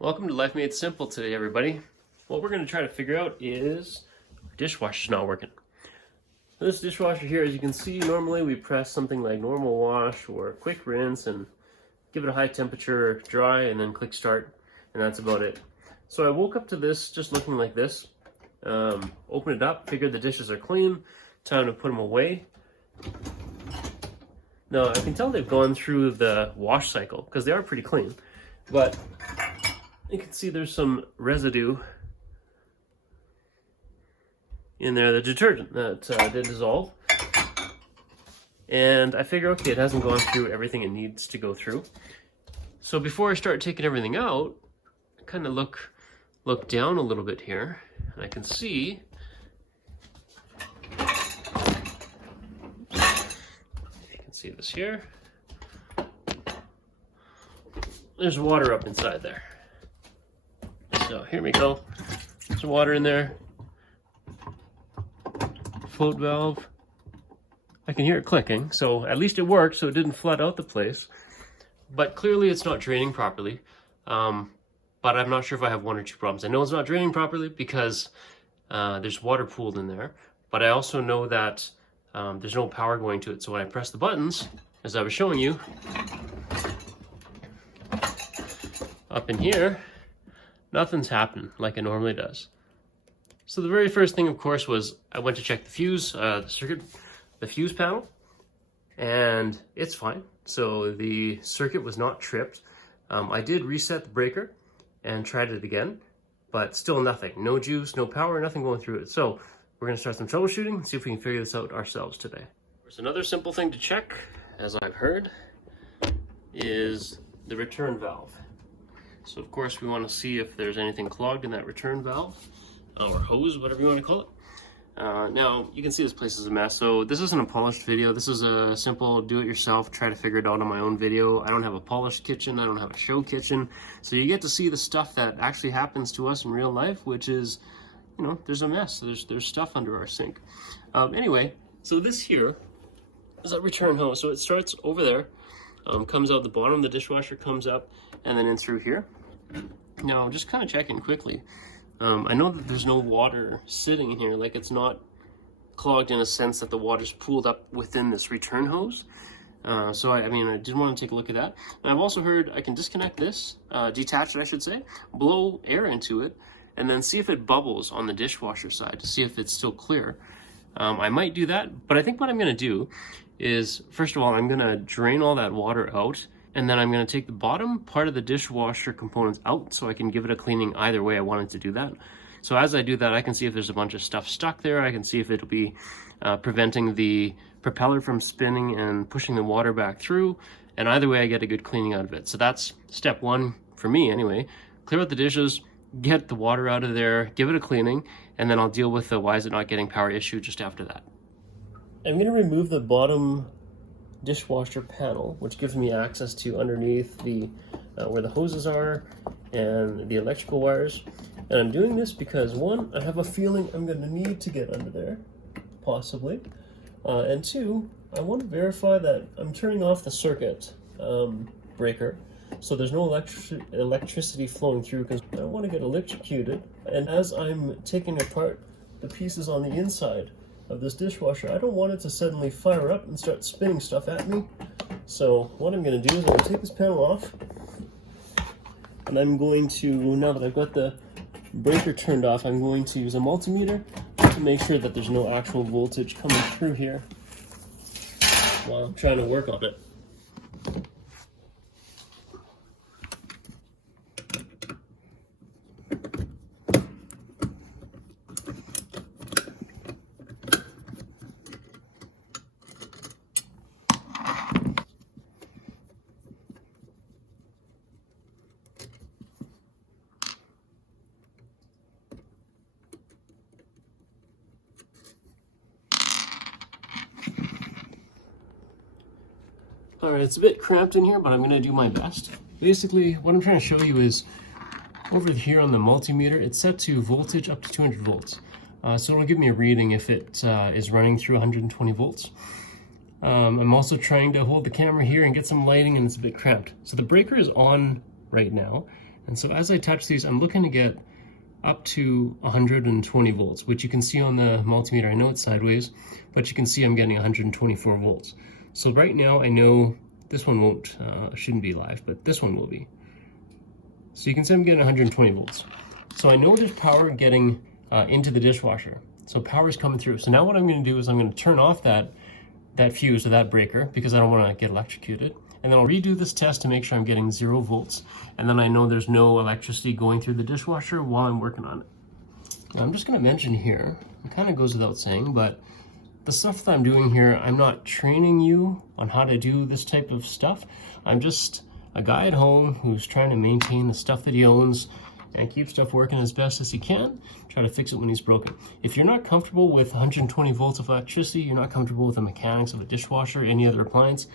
Welcome to Life Made Simple today, everybody. What we're going to try to figure out is our dishwasher's not working. This dishwasher here, as you can see, normally we press something like normal wash or quick rinse and give it a high temperature, dry, and then click start, and that's about it. So I woke up to this just looking like this, opened it up, figured the dishes are clean, time to put them away. Now I can tell they've gone through the wash cycle because they are pretty clean, but you can see there's some residue in there, the detergent that did dissolve. And I figure, okay, it hasn't gone through everything it needs to go through. So before I start taking everything out, I kind of look down a little bit here, and I can see see this here. There's water up inside there. So here we go. There's water in there. Float valve. I can hear it clicking, so at least it worked, so it didn't flood out the place. But clearly it's not draining properly. But I'm not sure if I have one or two problems. I know it's not draining properly because there's water pooled in there. But I also know that there's no power going to it. So when I press the buttons, as I was showing you, up in here, nothing's happened like it normally does. So the very first thing, of course, was I went to check the fuse, the fuse panel, and it's fine. So the circuit was not tripped. I did reset the breaker and tried it again, but still nothing. No juice, no power, nothing going through it. So we're gonna start some troubleshooting and see if we can figure this out ourselves today. There's another simple thing to check, as I've heard, is the return valve. So of course we want to see if there's anything clogged in that return valve, or hose, whatever you want to call it. Now you can see this place is a mess. So this isn't a polished video. This is a simple do-it-yourself, try to figure it out on my own video. I don't have a polished kitchen. I don't have a show kitchen. So you get to see the stuff that actually happens to us in real life, which is, you know, there's a mess. There's stuff under our sink. Anyway, so this here is a return hose. So it starts over there, comes out the bottom, the dishwasher comes up, and then in through here. Now I'm just kind of checking quickly. I know that there's no water sitting in here, like it's not clogged in a sense that the water's pooled up within this return hose. So I did want to take a look at that. And I've also heard I can disconnect this, detach it I should say, blow air into it, and then see if it bubbles on the dishwasher side to see if it's still clear. I might do that, but I think what I'm going to do is, first of all, I'm going to drain all that water out, and then I'm going to take the bottom part of the dishwasher components out so I can give it a cleaning either way I wanted to do that. So as I do that, I can see if there's a bunch of stuff stuck there. I can see if it'll be preventing the propeller from spinning and pushing the water back through. And either way, I get a good cleaning out of it. So that's step one for me anyway. Clear out the dishes, get the water out of there, give it a cleaning, and then I'll deal with the why is it not getting power issue just after that. I'm going to remove the bottom dishwasher panel, which gives me access to underneath the where the hoses are and the electrical wires. And I'm doing this because, one, I have a feeling I'm going to need to get under there, possibly, and two, I want to verify that I'm turning off the circuit breaker so there's no electricity flowing through, because I don't want to get electrocuted. And as I'm taking apart the pieces on the inside of this dishwasher, I don't want it to suddenly fire up and start spinning stuff at me. So what I'm going to do is I'm going to take this panel off, and I'm going to, now that I've got the breaker turned off, I'm going to use a multimeter to make sure that there's no actual voltage coming through here while I'm trying to work on it. Alright, it's a bit cramped in here, but I'm going to do my best. Basically, what I'm trying to show you is, over here on the multimeter, it's set to voltage up to 200 volts. So it'll give me a reading if it is running through 120 volts. I'm also trying to hold the camera here and get some lighting, and it's a bit cramped. So the breaker is on right now, And so as I touch these, I'm looking to get up to 120 volts, which you can see on the multimeter. I know it's sideways, but you can see I'm getting 124 volts. So right now I know this one shouldn't be live, but this one will be. So you can see I'm getting 120 volts. So I know there's power getting into the dishwasher. So power is coming through. So now what I'm going to do is I'm going to turn off that fuse or that breaker because I don't want to get electrocuted. And then I'll redo this test to make sure I'm getting 0 volts. And then I know there's no electricity going through the dishwasher while I'm working on it. Now I'm just going to mention here, it kind of goes without saying, but the stuff that I'm doing here, I'm not training you on how to do this type of stuff. I'm just a guy at home who's trying to maintain the stuff that he owns and keep stuff working as best as he can, try to fix it when he's broken. If you're not comfortable with 120 volts of electricity, you're not comfortable with the mechanics of a dishwasher, any other appliance,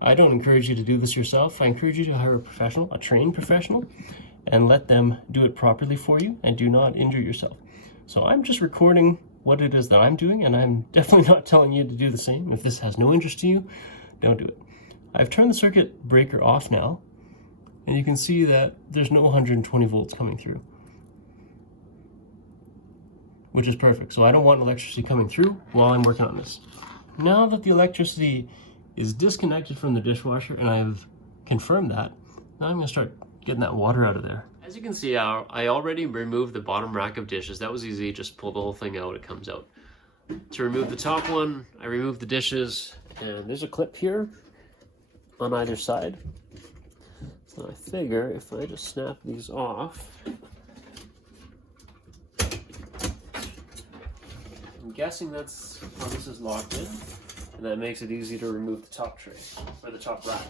I don't encourage you to do this yourself. I encourage you to hire a professional, a trained professional, and let them do it properly for you and do not injure yourself. So I'm just recording what it is that I'm doing, and I'm definitely not telling you to do the same. If this has no interest to you, don't do it. I've turned the circuit breaker off now, and you can see that there's no 120 volts coming through, which is perfect. So I don't want electricity coming through while I'm working on this. Now that the electricity is disconnected from the dishwasher, and I've confirmed that, now I'm gonna start getting that water out of there. As you can see, I already removed the bottom rack of dishes. That was easy, just pull the whole thing out, it comes out. To remove the top one, I removed the dishes, and there's a clip here on either side. So I figure if I just snap these off, I'm guessing that's how this is locked in. And that makes it easy to remove the top tray, or the top rack.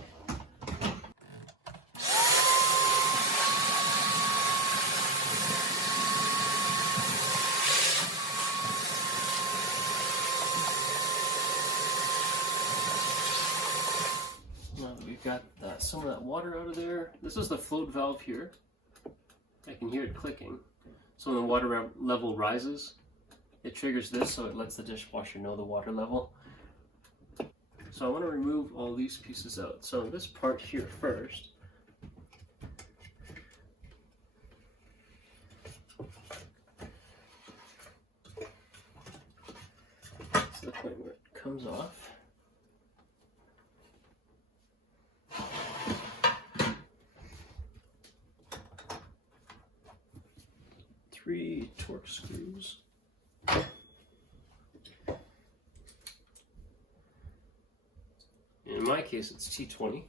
Now that we've got some of that water out of there, this is the float valve here. I can hear it clicking. So when the water level rises, it triggers this, so it lets the dishwasher know the water level. So I want to remove all these pieces out. So this part here first. That's the point where it comes off. Three torque screws. In my case, it's T20.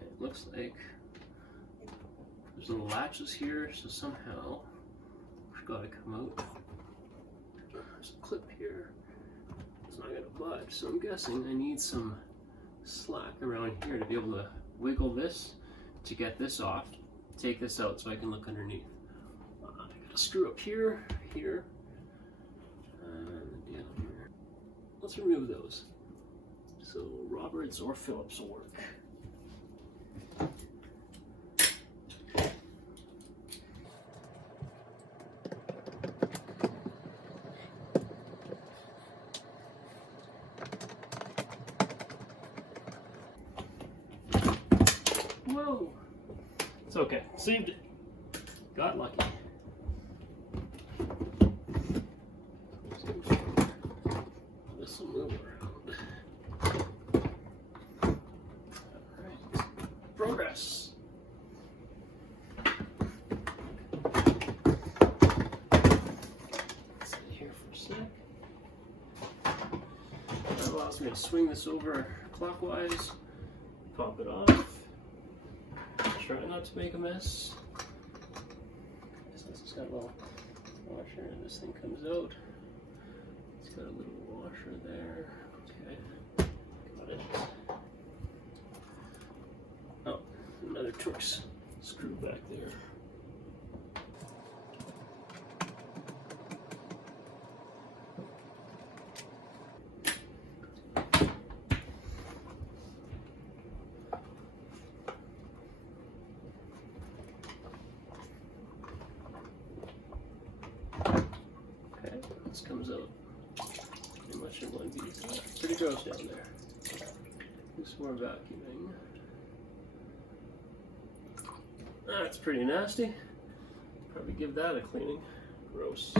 It looks like there's little latches here, so somehow it's got to come out. There's a clip here. It's not going to budge, so I'm guessing I need some slack around here to be able to wiggle this to get this off, take this out so I can look underneath. I got a screw up here, here, and down here. Let's remove those. So Roberts or Phillips will work. Whoa! It's okay. Saved it. Got lucky. This will move around. Alright. Progress. Sit here for a sec. That allows me to swing this over clockwise, pop it off. Try not to make a mess. This has got a little washer and this thing comes out. It's got a little washer there. Okay, got it. Oh, another torque screw back there. comes out pretty much in one piece. Pretty gross down there. Do some more vacuuming. That's pretty nasty. Probably give that a cleaning. Gross.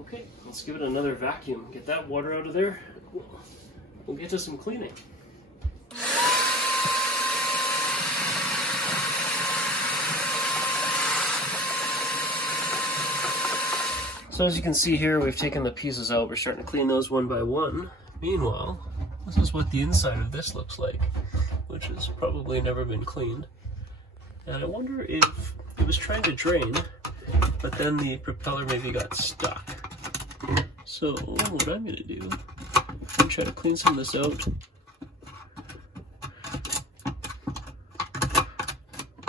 Okay, let's give it another vacuum. Get that water out of there. We'll get to some cleaning. So as you can see here, we've taken the pieces out. We're starting to clean those one by one. Meanwhile, this is what the inside of this looks like, which has probably never been cleaned. And I wonder if it was trying to drain, but then the propeller maybe got stuck. So what I'm going to do, I'm going to try to clean some of this out.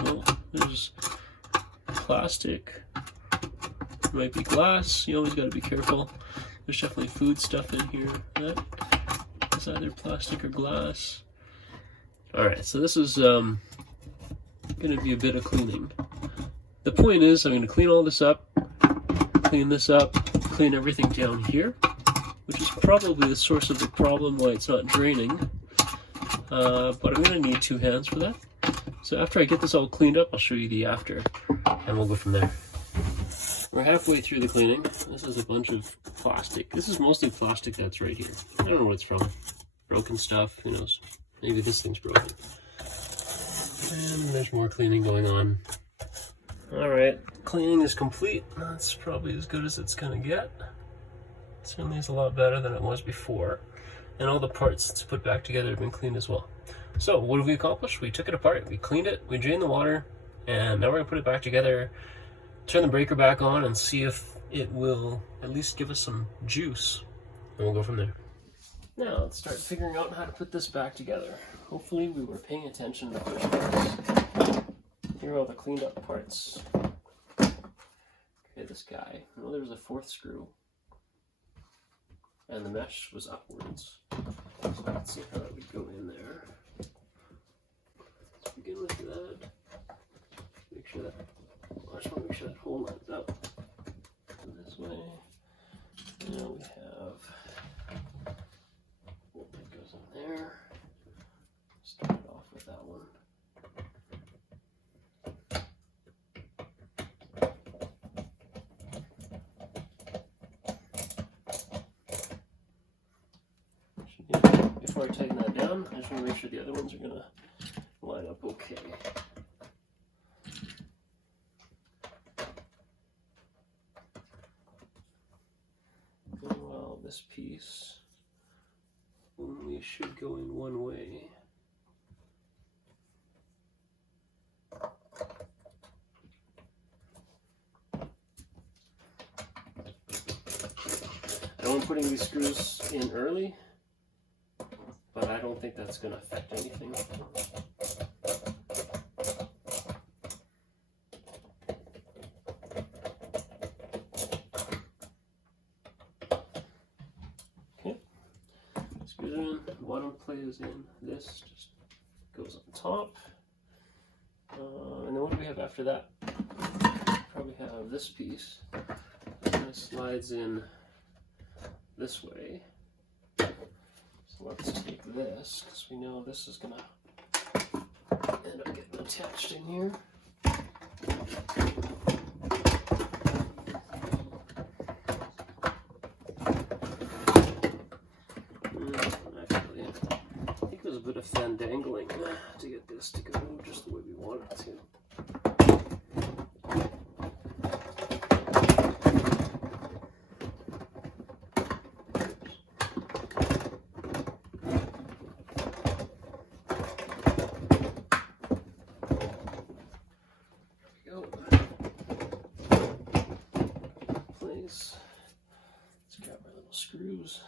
Well, there's plastic. It might be glass. You always got to be careful. There's definitely food stuff in here. That is either plastic or glass. Alright, so this is going to be a bit of cleaning. The point is, I'm going to clean all this up, clean this up, clean everything down here, which is probably the source of the problem why it's not draining. But I'm going to need 2 hands for that. So after I get this all cleaned up, I'll show you the after, and we'll go from there. We're halfway through the cleaning. This is a bunch of plastic. This is mostly plastic that's right here. I don't know what it's from. Broken stuff, who knows. Maybe this thing's broken. And there's more cleaning going on. Alright, cleaning is complete. That's probably as good as it's gonna get. It certainly is a lot better than it was before. And all the parts to put back together have been cleaned as well. So, what have we accomplished? We took it apart, we cleaned it, we drained the water, and now we're gonna put it back together, turn the breaker back on, and see if it will at least give us some juice. And we'll go from there. Now, let's start figuring out how to put this back together. Hopefully we were paying attention to the first parts. Here are all the cleaned up parts. Okay, this guy. Oh, there was a 4th screw. And the mesh was upwards. So let's see how that would go in there. Let's begin with that. Make sure that, I just want to make sure that hole lines up. This way. Now we have, it goes in there. Start it off with that one. Before I tighten that down, I just want to make sure the other ones are going to line up okay. Well, this piece only should go in one way. I know I'm putting these screws in early, but I don't think that's going to affect anything. Okay, screws are in, the bottom plate is in, this just goes on top. And then what do we have after that? Probably have this piece. It kind of slides in this way. So let's take this, because we know this is going to end up getting attached in here. Actually, I think there's a bit of fendangling to get this to go just the way we want it to. Let's grab our little screws.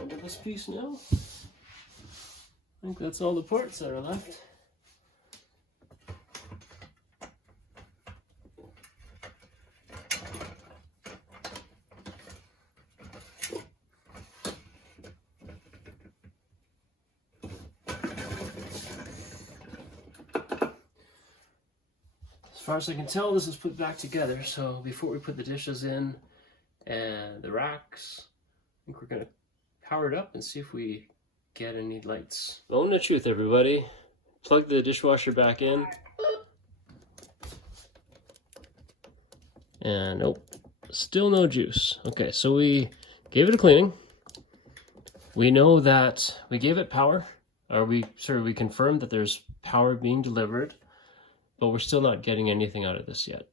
Onto this piece now. I think that's all the parts that are left. As far as I can tell, this is put back together. So before we put the dishes in and the racks, I think we're gonna power it up and see if we get any lights. Moment of truth, everybody. Plug the dishwasher back in. And nope, still no juice. Okay, so we gave it a cleaning. We know that we gave it power, or we confirmed that there's power being delivered, but we're still not getting anything out of this yet.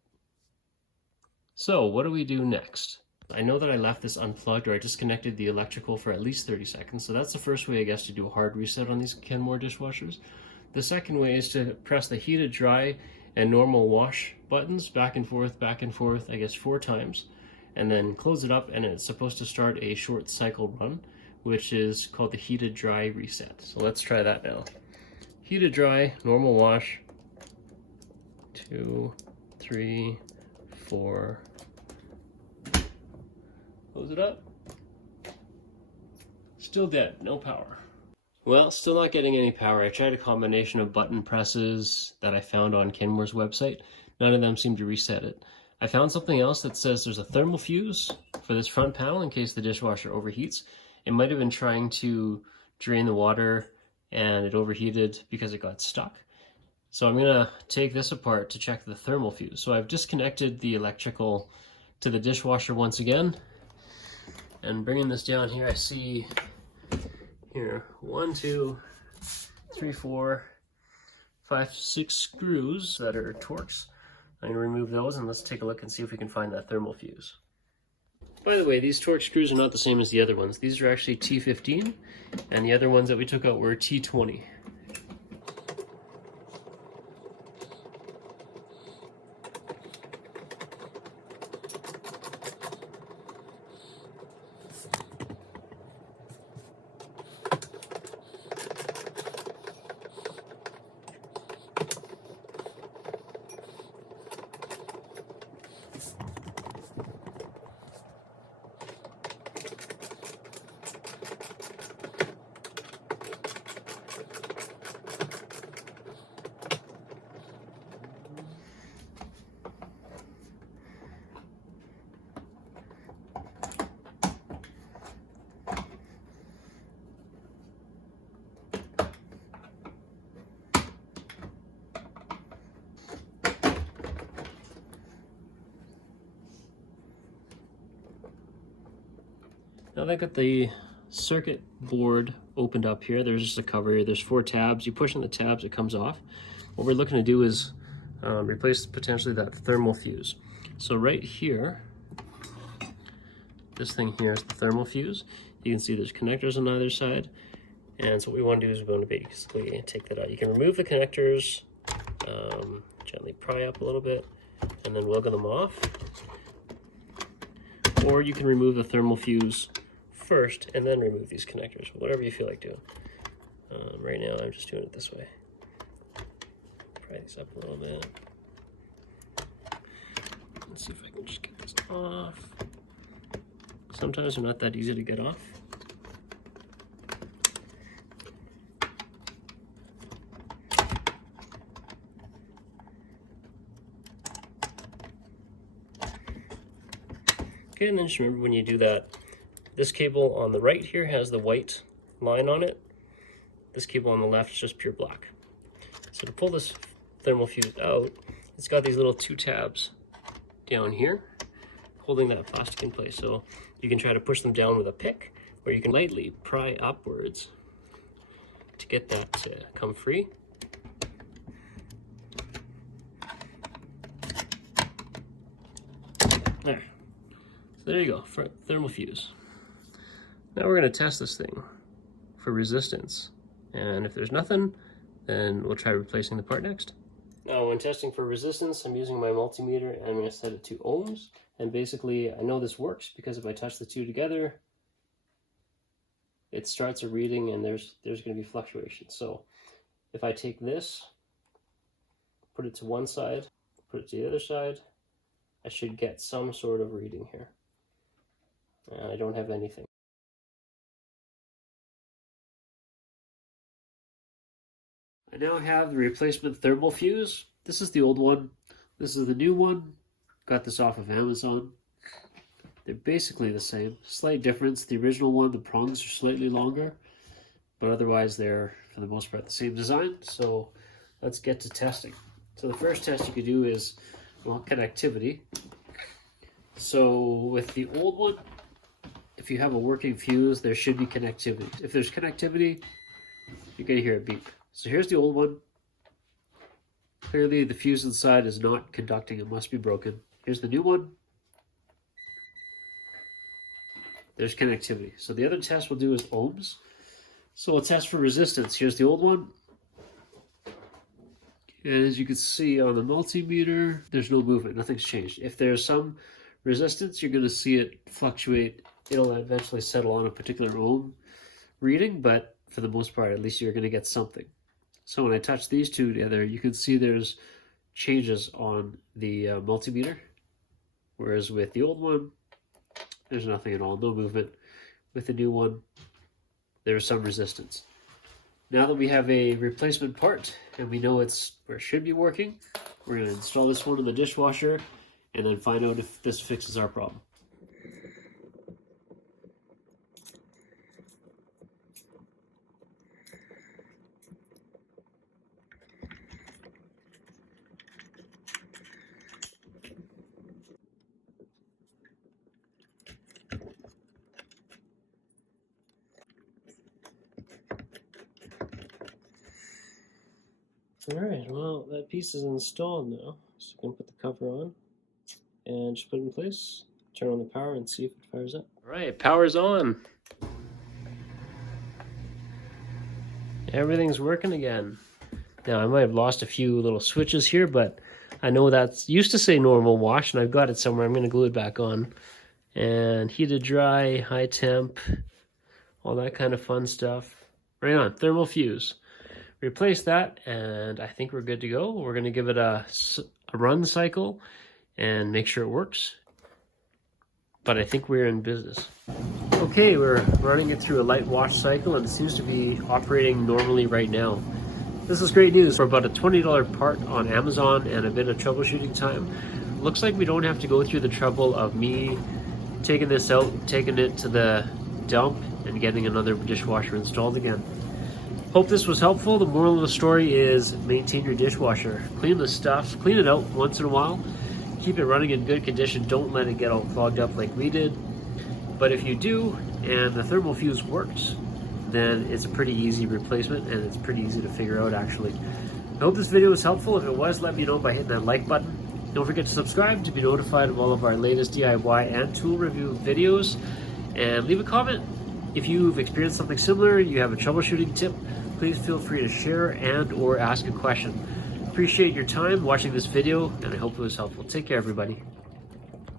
So what do we do next? I know that I left this unplugged, or I disconnected the electrical for at least 30 seconds. So that's the first way, I guess, to do a hard reset on these Kenmore dishwashers. The second way is to press the heated, dry, and normal wash buttons back and forth, I guess 4 times, and then close it up, and it's supposed to start a short cycle run, which is called the heated, dry reset. So let's try that now. Heated, dry, normal wash, 2, 3, 4. Close it up. Still dead, no power. Well, still not getting any power. I tried a combination of button presses that I found on Kenmore's website. None of them seem to reset it. I found something else that says there's a thermal fuse for this front panel in case the dishwasher overheats. It might have been trying to drain the water and it overheated because it got stuck. So I'm gonna take this apart to check the thermal fuse. So I've disconnected the electrical to the dishwasher once again. And bringing this down here, I see here 1, 2, 3, 4, 5, 6 screws that are Torx. I'm gonna remove those and let's take a look and see if we can find that thermal fuse. By the way, these Torx screws are not the same as the other ones. These are actually T15, and the other ones that we took out were T20. Now that I got the circuit board opened up here, there's just a cover here. There's 4 tabs. You push on the tabs, it comes off. What we're looking to do is replace potentially that thermal fuse. So right here, this thing here is the thermal fuse. You can see there's connectors on either side. And so what we want to do is we want to basically take that out. You can remove the connectors, gently pry up a little bit, and then wiggle them off. Or you can remove the thermal fuse first and then remove these connectors, whatever you feel like doing. Right now I'm just doing it this way. Pry these up a little bit. Let's see if I can just get this off. Sometimes they're not that easy to get off. Okay, and then just remember when you do that, this cable on the right here has the white line on it. This cable on the left is just pure black. So to pull this thermal fuse out, it's got these little 2 tabs down here holding that plastic in place. So you can try to push them down with a pick, or you can lightly pry upwards to get that to come free. There. So there you go, thermal fuse. Now we're going to test this thing for resistance. And if there's nothing, then we'll try replacing the part next. Now when testing for resistance, I'm using my multimeter and I'm going to set it to ohms. And basically, I know this works because if I touch the 2 together, it starts a reading and there's going to be fluctuations. So if I take this, put it to one side, put it to the other side, I should get some sort of reading here. And I don't have anything. I now have the replacement thermal fuse. This is the old one. This is the new one. Got this off of Amazon. They're basically the same. Slight difference. The original one, the prongs are slightly longer, but otherwise they're, for the most part, the same design. So let's get to testing. So the first test you could do is, well, connectivity. So with the old one, if you have a working fuse, there should be connectivity. If there's connectivity, you're going to hear a beep. So here's the old one. Clearly the fuse inside is not conducting, it must be broken. Here's the new one. There's connectivity. So the other test we'll do is ohms. So we'll test for resistance. Here's the old one. And as you can see on the multimeter, there's no movement, nothing's changed. If there's some resistance, you're going to see it fluctuate. It'll eventually settle on a particular ohm reading, but for the most part, at least you're going to get something. So when I touch these two together, you can see there's changes on the multimeter, whereas with the old one, there's nothing at all, no movement. With the new one, there's some resistance. Now that we have a replacement part and we know it's where it should be working, we're going to install this one in the dishwasher and then find out if this fixes our problem. Alright, well, that piece is installed now. So you can put the cover on and just put it in place, turn on the power and see if it fires up. Alright, power's on. Everything's working again. Now, I might have lost a few little switches here, but I know that's used to say normal wash, and I've got it somewhere. I'm going to glue it back on. And heated dry, high temp, all that kind of fun stuff. Right on, thermal fuse. Replace that, and I think we're good to go. We're going to give it a run cycle and make sure it works. But I think we're in business. Okay, we're running it through a light wash cycle, and it seems to be operating normally right now. This is great news. For about a $20 part on Amazon and a bit of troubleshooting time, looks like we don't have to go through the trouble of me taking this out, taking it to the dump, and getting another dishwasher installed again. Hope this was helpful. The moral of the story is maintain your dishwasher. Clean the stuff, clean it out once in a while. Keep it running in good condition. Don't let it get all clogged up like we did. But if you do, and the thermal fuse works, then it's a pretty easy replacement and it's pretty easy to figure out actually. I hope this video was helpful. If it was, let me know by hitting that like button. Don't forget to subscribe to be notified of all of our latest DIY and tool review videos. And leave a comment. If you've experienced something similar, you have a troubleshooting tip, please feel free to share and or ask a question. Appreciate your time watching this video, and I hope it was helpful. Take care, everybody.